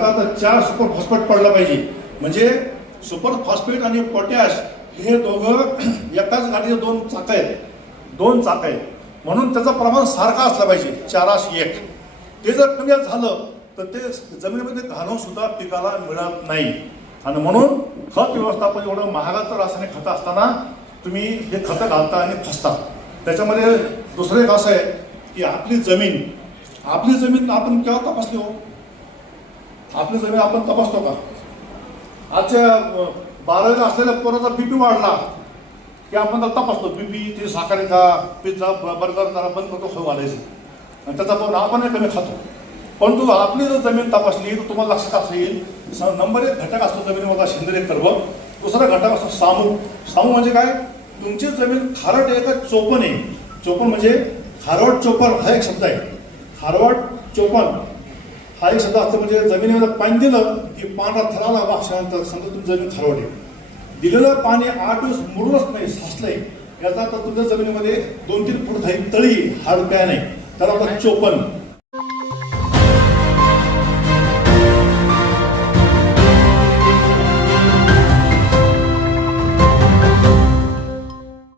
Super phosphate पडलं पाहिजे. म्हणजे सुपर फॉस्फेट आणि पोटॅश हे दोघं एकाच गाडीचे दोन चाक आहेत. दोन चाक आहेत. म्हणून त्याचं प्रमाण सारखा असलं पाहिजे. चाराश एक. ते जर कमी झालं तर ते जमिनीमध्ये घालून सुद्धा पिकाला मिळत नाही. आणि म्हणून खत व्यवस्थापन एवढं महागाचं रासायनिक खतं असताना तुम्ही हे खतं घालता आणि फसता. त्याच्यामध्ये दुसरं एक असं आहे की आपली जमीन आपली जमीन आपण केव्हा तपासली हो? आपली जमीन आपण तपासतो का? आजच्या बारावीला असलेल्या पोराचा बीपी वाढला की आपण त्याला तपासतो. बीपी ते साखर का पिझ्झा बर्गर जरा बंद करतो खाऊ घालायचं. आणि त्याचा पण आपणही कमी खातो. परंतु आपली जर जमीन तपासली तर तुम्हाला लक्षात असेल येईल स- नंबर एक घटक असतो जमिनीमधला सेंद्रिय कर्ब दुसरा घटक असतो सामू. सामू म्हणजे काय? तुमची जमीन खारट आहे का चोपण आहे? चोपण म्हणजे खारवट चोपण हा एक शब्द आहे. खारवट चोपण. हा एक शब्द असतो म्हणजे जमिनीवर पाणी दिलं की पांढरा थराला वाक्षानंतर समजा तुम्ही जमीन थरवली दिलेलं पाणी आठ दिवस मुरलंच नाही साचलंय. याचा अर्थ तुमच्या जमिनीमध्ये दोन तीन फूट झाली तळी हा प्यान नाही. त्याला आपला चोपन